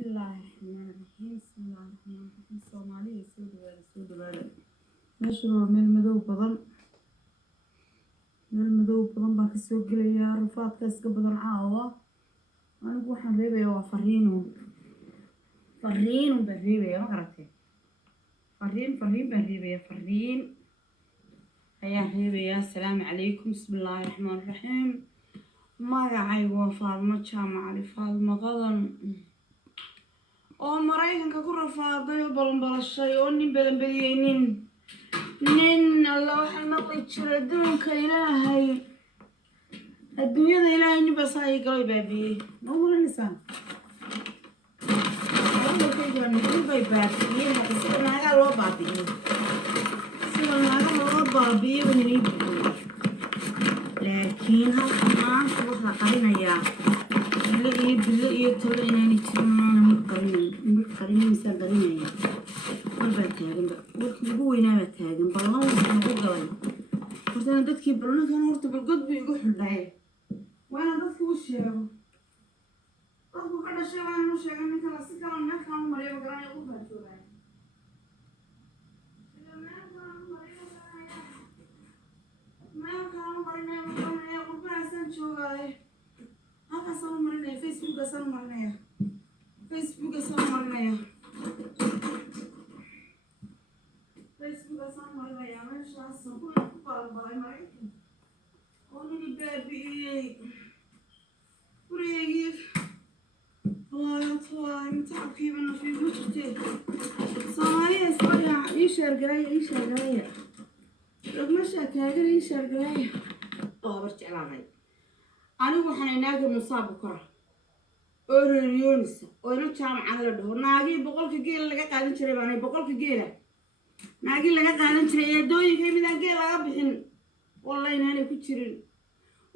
بسم الله الرحمن الرحيم بسم الله الرحمن الرحيم Soomaaliya soo dhawaada meeshan waa meel madow badan baan ka soo gelayaa rafaadka iska badan caawa anigu waxaan reebayaa waa fariin baan reebayaa ma garatay fariin baan reebayaa fariin ayaan reebayaa assalaamu calaykum bismillaahi raxmaani raxiim magacaygu waa Faadmo Jaamac Ali Faadmo Qadan oo Maraykanka ku rafaaday oo balanbalashay oo nin balanbaliyeynin nin alla waxaan maqli jiray adduunyada ilaahay nin baa saa ii galay baabiyey ma oranaysaa nin bay baabiyeen sida naagaa loo baabiyey laakiin halka maanta waxaa qarinayaa bilo iyo tolo inaanay jirin qarinaysaa qarinaya warbaa taaganba warkii ugu weynaabaa taagan ballan waxaan ugu galay hortana dadkii ballankan horta balgod buu igu xidhay waana dadkii u sheego dadku ka dhashay waana u sheegay ninkala si kala meelkaan u mariyo garanaya u baajoogaay meelkaan u marinaya qurbahaasaan joogaaye halkaasaan u marinaya facebookasaan u marinaya meeshaasaan ku balanbalay maraykan oo nini baabi'iyey wareegii waay mutacabkiiba nafiigu jirtee Soomaaliya isbadha ii sheergalaya rogmashaa taagan ii sheergalaya oo habar jeclaanay anigu waxaan inaaga musaabu kora oo reeryoonisa oo ina jaamacada la dhaho naagii boqolka geela laga qaadan jiray baanay boqolka geela naagii laga qaadan jiray eedooyinka midaan geel laga bixin wallahi inaanay ku jirin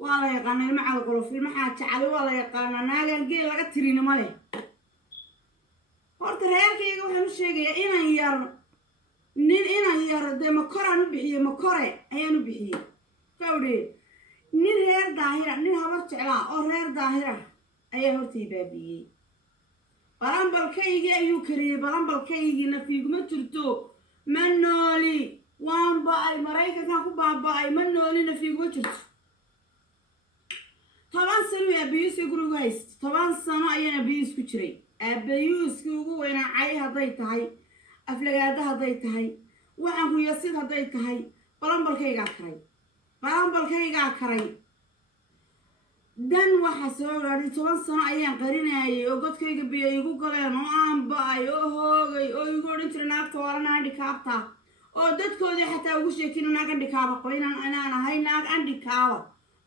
waa la yaqaanaa ilma calqolof ilma xaajacali waa la yaqaanaa naagaan geel laga tirin ma leh horta reerkayga waxaan u sheegayaa inan yar dee makoraan u bixiyey makore ayaan u bixiyey kawdhee nin reer daahira nin habar jeclaa oo reer daahira ayaa hortay baabiyey balanbalkaygii ayuu kariyey balanbalkaygii nafiiguma jirto ma nooli waan ba'ay maraykankan ku baaba'ay ma nooli nafiiguma jirto 10 sano aabiyuuska gurigu hayst 10 sano ayaan aabiyuus ku jiray aabiyuuska ugu weynaacay hadday tahay aflagaada hadday tahay waxaan ku yasid hadday tahay balanbalkaygaa karay dan waxa soo gaadhay 10 sano ayaan qarinayay oo godkayga biyo igu galeen oo aan ba'ay oo hoogay oo igu odhan jiray naagta waarana handikaabta oo dadkoodii xataa ugu sheekin naag handikaaba qabo inaan ahay naag handikaaba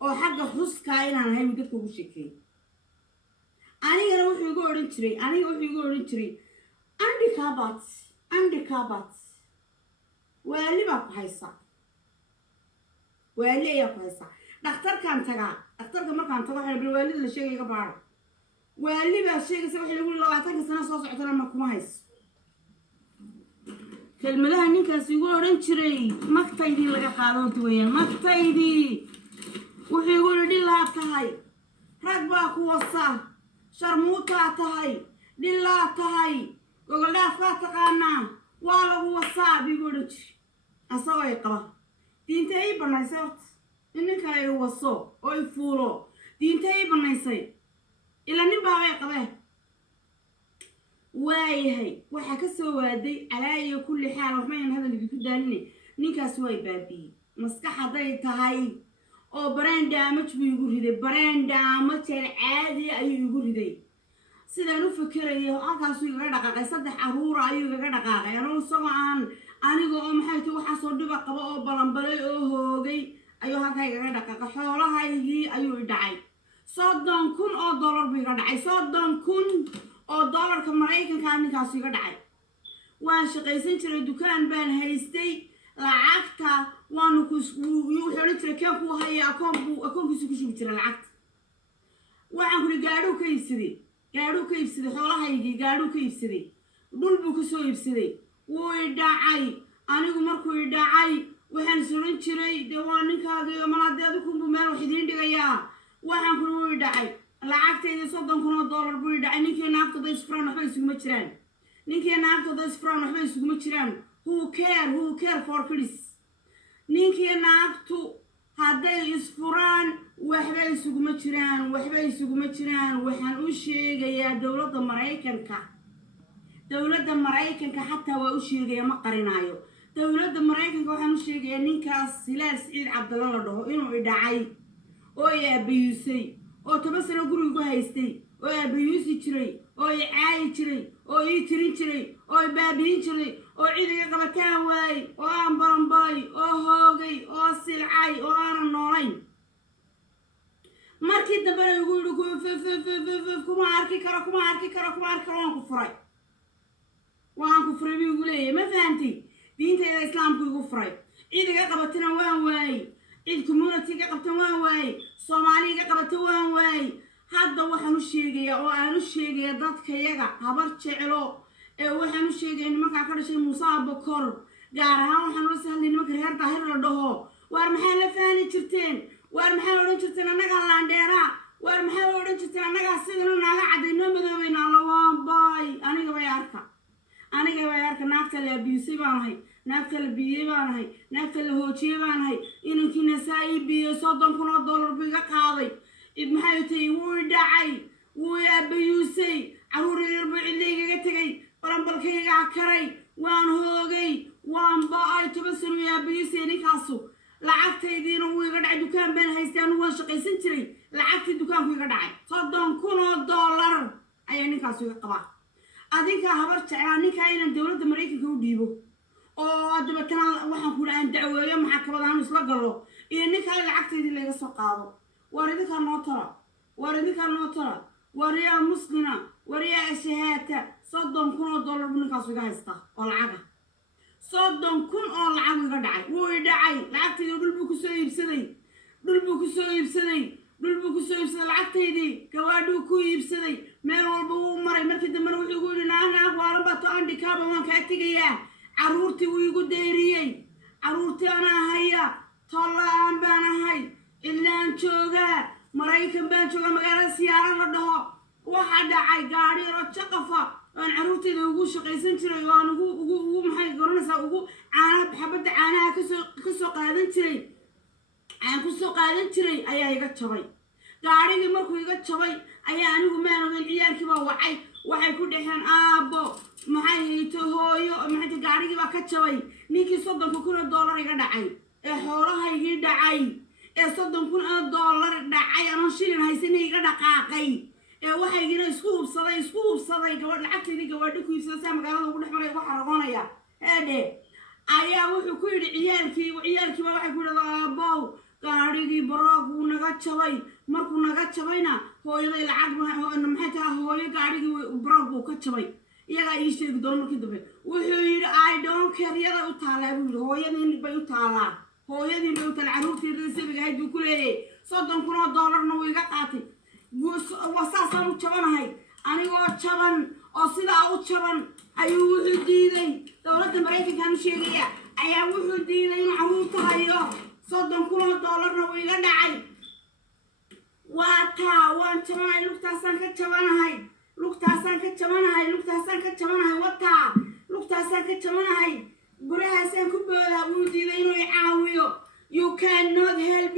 oo xagga xuskaa inaan ahay dadka ugu sheekay anigana wuxuu igu odhan jiray handikaabat waali baa ku haysa waali ayaa ku haysa dhakhtarka markaan tago waxay bil waalida la sheegay ka baaro waali baa sheegaysa waxa lagu 20 sano soo socotana ma kuma hayso kelmadaha ninkaas igu odhan jiray magtaydii laga qaado weeyaan magtaydii wuxuu igu dhilaa tahay rag baa ku wasa sharmuuta tahay dhilaa tahay gogoldhaafka taqaanaa waa lagu wasaa bigu odhan jiray asagoo ay qaba diinta ay banaysay ninka ay waso oo ay fuulo diinta ay banaysay ila nin baa ay qabeen waayahay waxa ka soo waaday alaayo kulli xaal waxmaan hadalkii ku daalinay ninkaas way baabiyey maskax haday tahay oo brand damage buu igu riday brand damage caadi ayuu igu riday sidaan u fikirayo halkaas uu iga dhaqaaqay 3 caruur ayuu iga dhaqaaqay aniga oo maxay tahay waxa soo dhiba qaba oo balanbalay oo hoogay ayuu halka iga dhaqaaqay xoolahaygii ayuu i dhacay $30,000 buu iga dhacay $30,000 Maraykanka ninkaas iga dhacay waan shaqaysan jiray dukaan baan haystay lacagta waanu ku wuxuu jiray keen ku haya akoonkiisu ku shubi jiray lacagta waxaan ku gaadho ka iibsaday xoolahaygii gaadho ka iibsaday dhul buu ku soo iibsaday wuu i dhacay anigu markuu i dhacay waxaan suran jiray dee waa ninkaaga maladeedu ku meel wax idin dhigayaa waxaan ku wuu i dhacay lacagtayda $30,000 buu dhacay ninkii naagtooda isfuraan waxba isuguma jiraan ninkii naagtooda isfuraan waxba isuguma jiraan who care for kids ninkii naagtu hadday isfuraan waxba isuguma jiraan waxaan u sheegayaa dawladda Mareykanka xataa waa u sheegaya ma qarinaayo dawladda Mareykanka waxaan u sheegayaa ninkaas Hilaal Saciid Cabdalla la dhaho inuu idhacay oo aabiyusay oo 10 sano guriga ku haystay oo aabiyusi jiray oo caayi jiray oo tirin jiray oo baabiin jiray oo ciidiga qabataan waay oo aan baranbay oo hoogay oo silcay oo aan noolayn markii dambe ugu yiri kuma arki karo waan ku furay ugu leeyahay ma fahanti diinta islaamku ugu furay ciidiga qabatina waan waay cid community ka qabtan waan waay Soomaaliga qabtan waan waay hadda waxaan u sheegayaa oo aan u sheegayaa dadka yaga habar jecelo waxaan u sheegayaa nimanka ka dhashay Muuse Abukor gaar ahaan waxaan u sahlay nimanka reer Daahir la dhaho war maxay la faani jirteen war maxay oran jirteen anaga laandheera war maxay oran jirteen anaga sidana naga cadayno madoobayna waan bay aniga way arka naagta la abiyay baanahay naagta la biyay baanahay naagta la hoojiyay baanahay inankina saayibiyo $30,000 biga qaaday id maxay tahay wuu dhacay wuu abiyusay caruur yar buu ciidiga tagay baranbalkayga karay waan hoogay waan baay 10 sano abiyusay ninkaasu lacagtaydiina wuu iga dhacay dukaan baan haystaan waan shaqaysan jiray lacagtii dukaanku iga dhacay $30,000 ayaa ninkaasu iga qabaa adinka habar jeclaa ninka inaan dawladda Mareykanka u dhiibo oo dabatana waxaan ku dhahan dacweeyo maxkamada aan isla galo iyo ninka lacagteedii laga soo qaado waridinka noo tara wariya muslina wariya shahaata $30,000 ninkaas iga haysta oo lacaga $30,000 oo lacag iga dhacay wuu dhacay lacagteedii dhul buu ku soo iibsaday lacagteedii gawaadhu ku iibsaday meel walba uu maray markii dambe wuxuu ugu yiri naana waalan baa toandi kaaba waan ka tagayaa caruurtii uu igu deeriyay caruurtii ana haya tolaan baan ahay ilaan jooga Mareykan baan jooga magaalada siyaara la dhaho waxa dhacay gaari yar oo jaqafa aan caruurtayda ugu shaqaysan jiray oo aan ugu maxay garanaysaa ugu xabada caanaha ka soo qaadan jiray ayaa iga jabay gaarigii markuu iga jabay ayaa anigu maanogan ciyaalkii baa wacay waxay ku dhaxeen aabo maxay hayto hooyo maxay gaarigii baa ka jabay ninkii $30,000 iga dhacay xoolahaygii dhacay $30,000 dhacay aan shilin haysanay iga dhaqaaqay waxaygina isku hubsaday gabadh lacagteedii gawaadhi ku iibsaday magaalada ugu dhaxmaray waxa ragoonaya ayaa wuxuu ku yiri ciyaalkii baa waxay ku yiraahdaan aabo gaarigii baroogu naga jabay markuu naga jabayna hooyaday lacag maxay tahay hooyo gaarigii baroogu ka jabay iyaga ii sheegi doon markii dambe wuxuu yiri I don't care yada u taalaa hooyadii bay u taalaa caruurtii rasibiga ay ku leeyay $30,000 na iga qaatay wasaasaan u jabanahay anigoo jaban oo sidaa u jaban ayuu wuxuu diiday dawladda Mareykanka u sheegaya ayaa wuxuu diiday inuu caruurta hayo $30,000 na iga dhacay waan jabanahay lugtaasaan ka jabanahay gurahaasaan ku boodaa wuu diiday inuu caawiyo you cannot help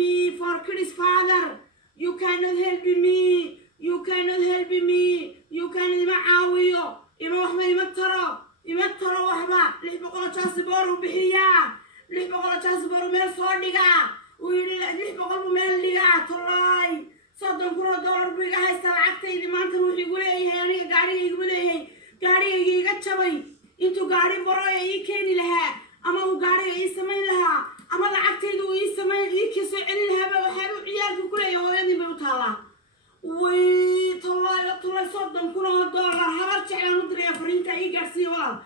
me for Chris father you cannot help me ima caawiyo ima waxba ima taro waxba $600 bixiyaa $600 meel soo dhigaa uu yiri $600 meel dhigaa tolay $30,000 biga haysta lacagtaydi maanta wuxuu igu leeyahay aniga gaarigayga iga jabay intuu gaari baro ii keeni lahaa ama uu gaariga ii samayn lahaa ama lacagtaydu ii ka soo celin lahaa waxaan u ciyaalku ku leeyahay hooyadii bay u taalaa way tolay $30,000 habar jeclaan u diray fariinta ii gaarsiiyo walaal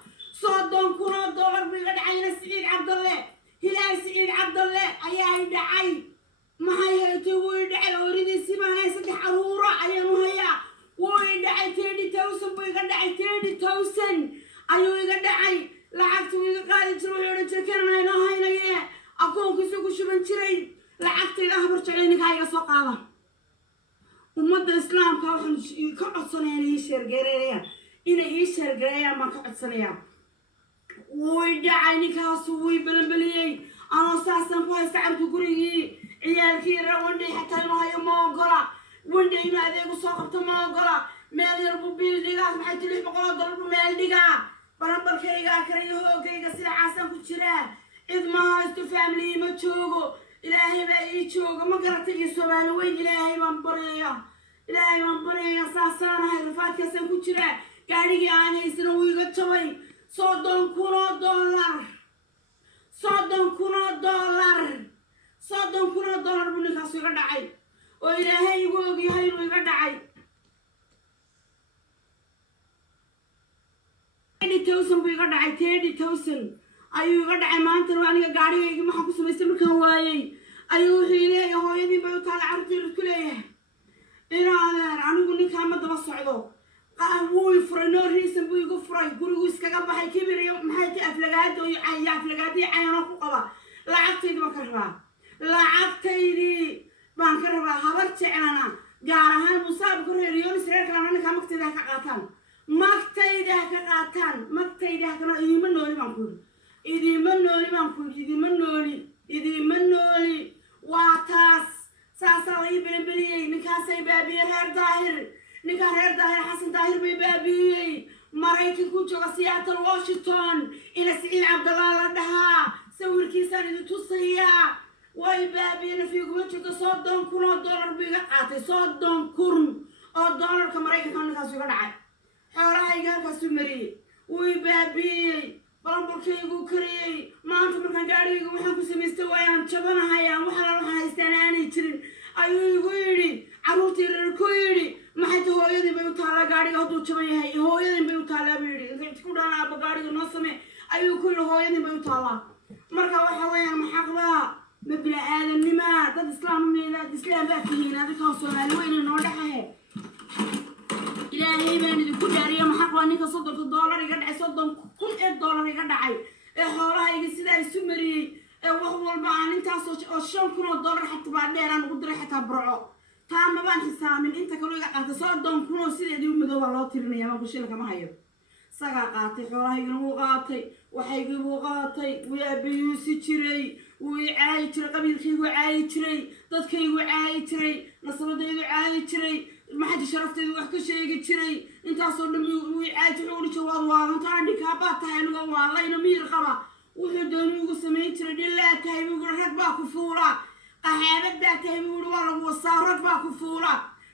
$30,000 biga dhacayna Hilaal Saciid Cabdalle ayaa dhacay maxay haytay wuu dhacay horidiisii baan hay 3 caruura ayaan u hayaa wuu dhacay $30,000 biga dhacay $30,000 ayuu iga dhacay lacagtu iga qaadi jiray wuxuu oran jiray kanaan inoo haynayee akoonkiisu ku shuban jiray lacagta ilaaha barjacay ninka iga soo qaada ummadda islaamka waxaan ka codsanaya inay ii sheergareeyaan inay ii sheergareeyaan baan ka codsanaya way dhacay ninkaas way balanbaliyey anoo saasan ku haysta cabdi gurigii ciyaalkii rawandhay xataa inuu hayo ma ogola wandhay inuu adeegu soo qabto ma ogola meel yar buu biil dhigaas maxay ti $600 buu meel dhigaa baranbarkaygaa karayo hoogayga sida caasaan ku jiraa cid ma haysto family ma joogo ilaahay baa ii jooga ma garatay iyo Soomaali weyn ilaahay baan baryaya saasaanahay rafaadkaasaan ku jiraa gaarigii aan haysana wuu iga jabay $30,000 $30,000 buu ninkaas iga dhacay oo ilaahay igu ogyahay inuu iga dhacay 30,000 buu iga dhacay 30,000 ayuu iga dhacay maanta aniga gaarigayga maxaa ku samaystay markaan waayay ayuu wuxuu leeyahay hooyadii bay u taala carruurtii ku leeyahay inaadeer anigu ninkaan ma daba socdo wuu furay no reason buu igu furay gurigu iskaga baxay kibir iyo maxay ti aflagaado iyo aflagaadii cayano ku qaba lacagtaydi baan ka rabaa habar jeclana gaar ahaan musaab ku reeriyo Israel kana ninka magtayda ka qaataan magtayda kana idima nooli waa taas saasa way balanbaliyay ninkaasay baabiyeen reer daahir xasan daahir bay baabiyey maraykanku jooga Seattle Washington ila Saciid Cabdallah la dhahaa sawirkiisaan idin tusayaa way baabiyeen fiiguma jirto $30,000 buu iga qaatay $30,000 maraykanka ninkaas iga dhacay xoolahayga halkaasuu mariyey way baabiyey balanbalkaygu kariyey maanta markaan gaarigayga waxaan ku samaystay waayaan jabanahayaan waxaan haystaan aanay jirin ayuu igu yidhi carruurtii reer ku yidhi maxay ta hooyadii bay u taallaa gaariga hadduu jaban yahay hooyadii bay u taallaa buu yidhi ku dhaan aabba gaariga noo samee ayuu ku yidhi hooyadii bay u taallaa marka waxa weeyaan maxaqbaa ma bini-aadamnima dad islaam baa tihiin adinkaan Soomaali weyne noo dhaxahe ilaahay baan idinku dhaariya maxaqbaa ninka $30 iga dhacay $30,000 iga dhacay ee xoolahayga sidaa isu mariyey ee wax walba aan intaas oo $5,000 xataa baa dheeraan ugu diray xataa burco taa ma baan xisaamin inta kale iga qaatay $30,000 sideedii u madow loo tirinaya ma bulshada kama hayo sagaa qaatay xoolahaygana wuu qaatay waxaygii wuu qaatay wuu aabiyuusi jiray wuu caayi jiray qabiilkaygu caayi jiray dadkaygu caayi jiray nasabadaydu caayi jiray maxay sharafteedu wax ka sheegi jiray intaasoo dhan wuu caayi jiray wuxuu jawaab waalantaa dhikaabaa tahay aniga waa layna miir qaba wuxuu doonay ugu samayn jiray dhilaa tahay buu rag baa ku fuula qaxaabad baa tahay buu waa lagu wasaa rag baa ku fuula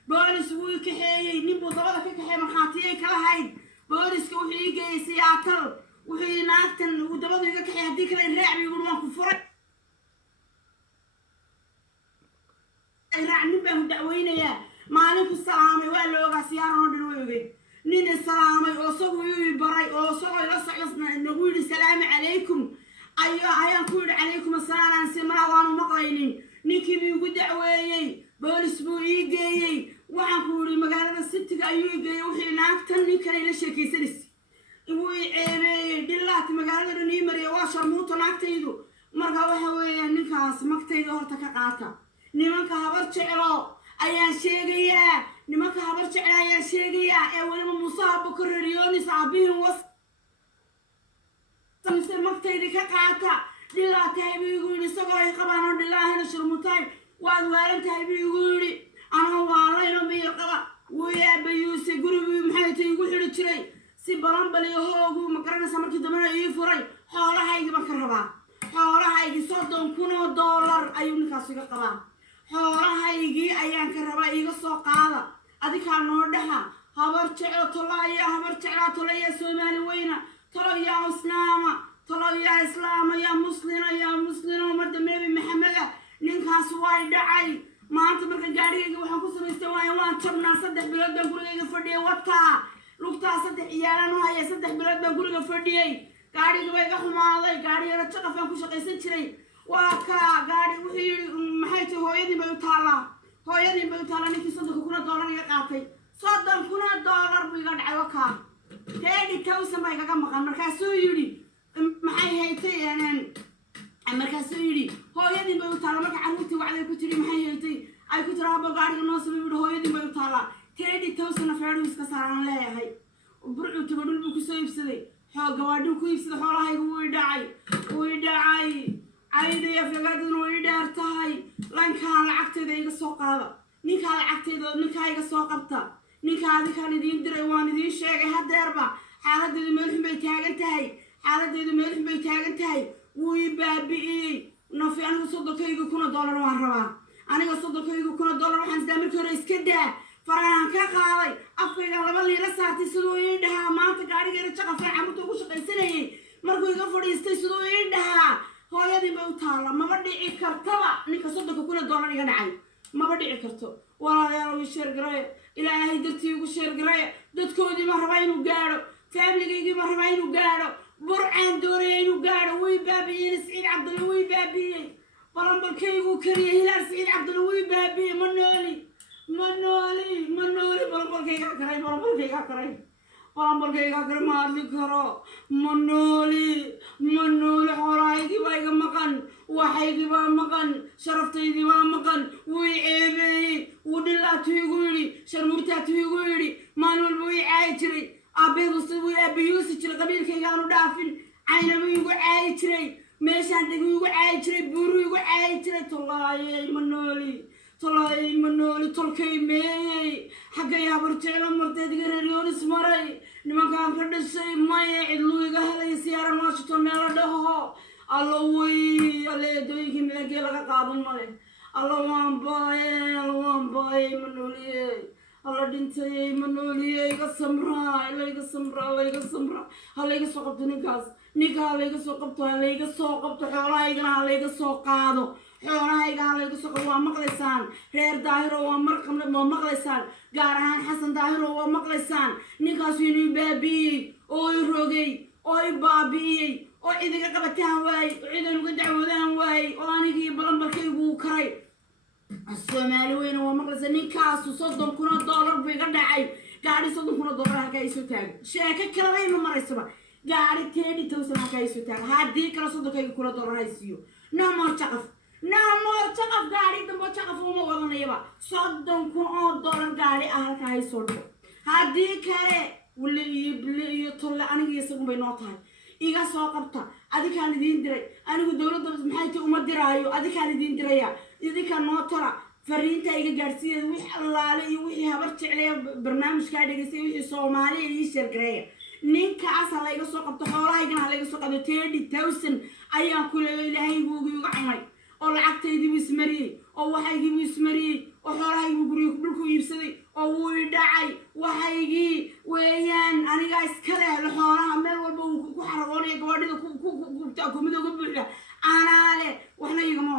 boolis wuu kaxeeyey nin buu dabada ka kaxeey markhaatiyay kala hayd booliska wuxuu ii geeyey Seattle wuxuu naagtan uu dabada iga kaxeey haddii kale raacbi ugu waan ku furay raacnin baan dacweynayaa maalin ku salaamay waa looga siyaarano dhan weeyay nin salaamay oo soo wuu baray oo soo ila socodna nagu yiri salaamu calaykum ayaan ku yiri calaykum asalaam si mara waan maqlaynin ninkii buu ugu dacweeyay boolis buu ii geeyey waxaan ku yiri magaalada City-ga ayuu ii geeyey wixii naagtan nin kale la sheekaysanayay wuu ceebeeyay dillaat magaalada dhan ii mariyay waa sharmuuto naagtaydu marka waxa weeyaan ninkaas magtayda horta ka qaata nimanka habar jeclo ayaan sheegayaa ee waliba musaab ku reeriyooni saabihin was samse magtayda ka qaata dillaatay buu igu yiri isagoo ay qabaan oo dillaahina sharmuutay waad waalantahay buu igu yiri anoo waalayno miyir qaba wuu yaabayuuse gurigu maxay tahay igu xidhi jiray si balanbaliyo hoogu ma garanaysa markii dambena ii furay xoolahayga baan ka rabaa xoolahaygi $30,000 ayuu ninkaas iga qabaa xoolahaygii ayaan ka rabaa iga soo qaada adikaa noo dhaha habar jeclo tolaya Soomaali weyna tolaya islaama ya muslina ummadda Nabi Maxamed ninkaas way dhacay maanta marka gaarigayga waxaan ku samaystay waan jabnaa 3 bilood baan gurigayga fadhiyay wataa lugtaa 3 ciyaalan oo haya 3 bilood baan guriga fadhiyay gaariga way iga xumaaday gaariga jaqafaan ku shaqaysan jiray waa ka gaari wixii maxay tahay hooyadii bay u taala ninkii $30,000 iga qaatay $30,000 buu iga dhacay wakaa 30,000 bay kaga maqan markaasuu yiri maxay haytay markaasuu yiri هو يدي ما يطالع ما كعروتي وعلى كتير محيتي أي كتير أبغى قاعد الناس بيقول هو يدي ما يطالع تيدي توصل فعلوس كسران لا هاي وبرعو تقولون بكسيف سدي حق قوادو كيف سد حوله هاي ويدعي عيد يا فقدن ويدارتاي لان كان لعقتيدا iga soo qaada ninka lacagteeda ninka iga soo qabta ninka adii kan idin diray waan idin sheegay hadeerba xaaladeedu meel xun bay taagan tahay wuu baabi'iyay nafi aniga $100 kuna dollar waan rabaa aniga $100 kuna dollar waxaan isdaamirkii hore iska daa farahan ka qaaday afkayga laba liila saartay sidoo ii dhahaa maanta gaarigeena jaqafay camuta ugu shaqaysanayay markuu iga fadhiistay sidoo ii dhahaa hooyadii bay u taala maba dhici kartaba ninka $100 kuna dollar iga dhacay maba dhici karto walaalayaal uu sheer garay ilaahay dartii ugu sheer garay dadkoodii ma rabaa inuu gaaro family-gaygii ma rabaa inuu gaaro burcaan doonaya inuu gaaro way baabiyeen Saciid Cabdulla way baabiyeen balanbalkaygu kariye Hilaal Saciid Cabdulla way baabiyeen ma nooli balanbalkayga karay balanbalkayga karay ma adli karo ma nooli xoolahaygii baa iga maqan waxaygii baa maqan sharaftaydi baa maqan way ceebeeyey wuu dhilaatu igu yidhi sharmurtaatu igu yidhi maalin walba way caayi jiray aabeedusi way aabiyuusi jiray qabiilkayga aanu dhaafin caynaba igu caayi jiray meeshaan dhegu igu caayi jiray buuru igu caayi jiray tolaayey ma nooli tolkay meeyey xaggay habarjeclo marteedga reeriyoonis maray nimankaan ka dhashay maye cidluu iga helay siyaaran washington meelo dhaho allo way aleedooyinkii meelkee laga qaadan male allo waan baayey ma nooliyey alla dhintayey ma nooliyey iga samraa halayga soo qabto ninka halayga soo qabto xoolahaygana halayga soo qaado xoolahayga halayga soo qabto waa maqlaysaan reer daahiro waa maqlaysaan gaar ahaan xasan daahiro waa maqlaysaan ninkaasu inuu baabiyey oo i rogay oo i baabi'iyey oo cidiga qabataan waayey oo cidan uga dacwoodaan waayey oo anigii balanbalkaygu karay Soomaali weyna waa maqlaysa ninkaasu $30 kun buu iga dhacay gaari $30 kun halka ay soo taagay sheeka kale ma maraysaba gaari $30,000 halka ay soo taagay haddii kala $30 kun haysiyo no more chaqaf gaari dambo chaqaf uma wadanayaba $30 kun gaari halka ay soo dhaco haddii kale waliyo tolle aniga isagu bay noo tahay iga soo qabta adikaan idin diray anigu dawladda maxay tahay uma diraayo adikaan idin diraya idinka noo tara fariinta iga gaarsiiyay wix allaale iyo wixii habar jeclay barnaamijka dhageysay wixii Soomaali ii sheergareeya ninkaas la iga soo qabto xoolahaygana la iga soo qabto $30,000 ayaan ku leeyahay ilaahay ugu cunay oo lacagtaydii ismariyay oo waxaygii ismariyay oo xoolahaygu guriga dhulku iibsaday oo wuu dhacay waxaygii weeyaan aniga iska leh xoolaha meel walba uu ku xaragoonay gabadhida ku midowga buuxda anaale waxna igama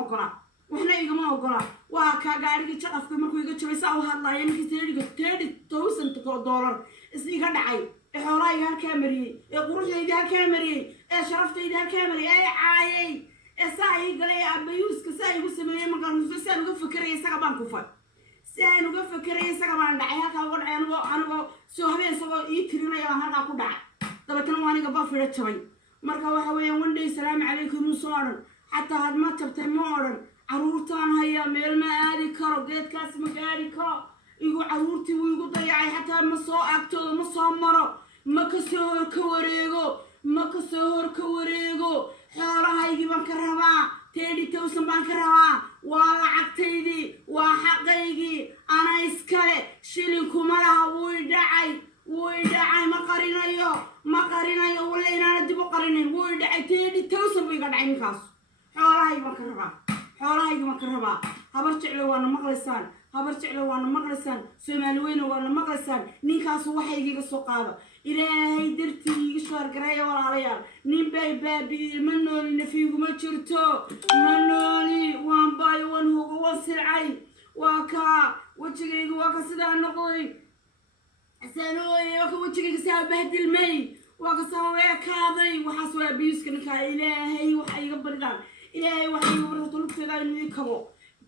ogola waa ka gaarigi jaqafka markuu iga jabay saa u hadlaayay ninkii $30,000 isniga dhacay xoolahayga halkaa mariyay quruxdaydi halkaa mariyay sharaftaydi halkaa mariyay caayay saa ii galay abayuuska saa igu sameeyay markaan saan uga fakarayay isaga baan kufay dhacay halkaa uga dhacay anigoo soo habeen isagoo ii tirinaya baan halkaa ku dhacay dabeetana waa aniga bafidha jabay marka waxa weeyaan one day salaamu calaykum soo odhan xataa had ma jabtay ma odhan caruurtaan hayaa meel ma aadi karo geedkaas ma gaari karo igu caruurtii wuu igu dayacay xataa ma soo agtooda ma soo maro ma kasoo hor ka wareego xoolahaygii baan ka rabaa $30,000 baan ka rabaa waa lacagtaydii waa xaqaygii ana iskale shilinkuma laha wuu dhacay ma qarinayo walla inaana dib u qarinin wuu dhacay $30,000 buu iga dhacay ninkaas xoolahaygii baan ka rabaa habar jeclo waana maqlaysaan Soomaali weyna waana maqlaysaan ninkaasu waxaygiiga soo qaado ilaahay dartii iga soo hargareeya walaalayaal nin bay baabi'iyey ma nooli nafiguma jirto ma nooli waan baayo waan hugo waan silcay waa ka wajigaygu waa ka sidaa noqday waa ka wajigayga saa bahdilmay waa ka saa weekaaday waxaas waa aabiyuuska ninkaa ilaahay waxa iga baridaan ilaahay waxa iga barito lugteeda inuu ii kabo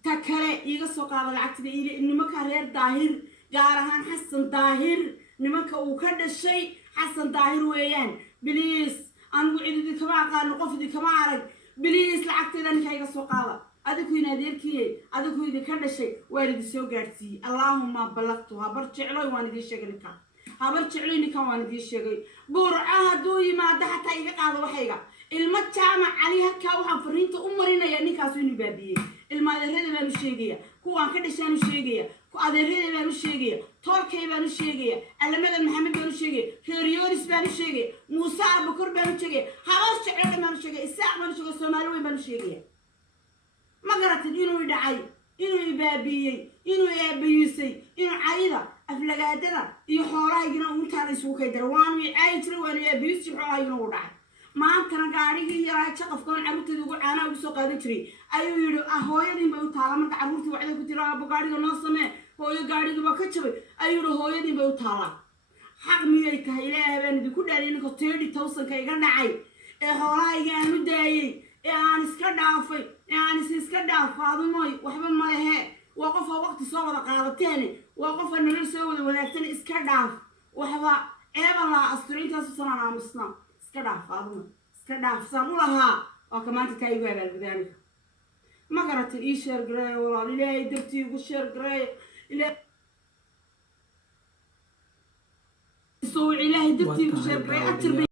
ta kale iga soo qaado lacagtida nimanka reer daahir gaar ahaan xasan daahir nimanka uu ka dhashay xasan daahir weeyaan biliis anigu cididi kama aqaano qof idin kama arag بليس لعقتي ذنك هيك سوقاضة أديكو يناديركي أديكو إذا كان شيء وارد السوق قارتي اللهم بلغتها برجع له وأنا دي شغلك هبرجع له إني كمان دي شغل برعها دوي ما ده حتى يقعد وحيقة المجتمع عليها كوها فرينت أمرنا يعني كاسوني بابي المادرين ما نشيجية كوان كده شان نشيجية كأدرين ما نشيجية تركي ما نشيجية الملك محمد ما نشيجية هيريونس ما نشيجية موسى بكر ما نشيجية هبرجع له ما نشيجية الساعة ما نشيجية سومالوي ما نشيجية ما قرأت إنه يدعي إنه يبابي إنه يبيسي إنه عايدة أفلقاتنا يحورها يجنا ومتعني سوكا يدروان ويعايش له وأنه يبيس يحورها يجنا ودعي ما أنتنا قاعدين يراي شقف كون عروت تقول أنا وسوق هذا تري أيوة يلو أهوي ذي بيوتها لما عروت وعده كتير أبو قاعد الناس ما هو يقاعد بكتشف أيوة هوي ذي بيوتها حق مية كهيلة بين بكل دارين كتير توصل كي يقعد عاي هوي يجانو داي يعني سكدافي يعني سكداف هذا ماي وحب ما له وقف وقت صوب قارتين وقف النور سوى ولكن سكداف وحب الله أسطورين تاسوسنا نامسنا سكداف هذا سكداف سامولها وكمان تتايجوا على البداية ما قرأت إيشر جراي ولا لا يدرتي وشر جراي لا سوي إلهي درتي وشر جراي أكتر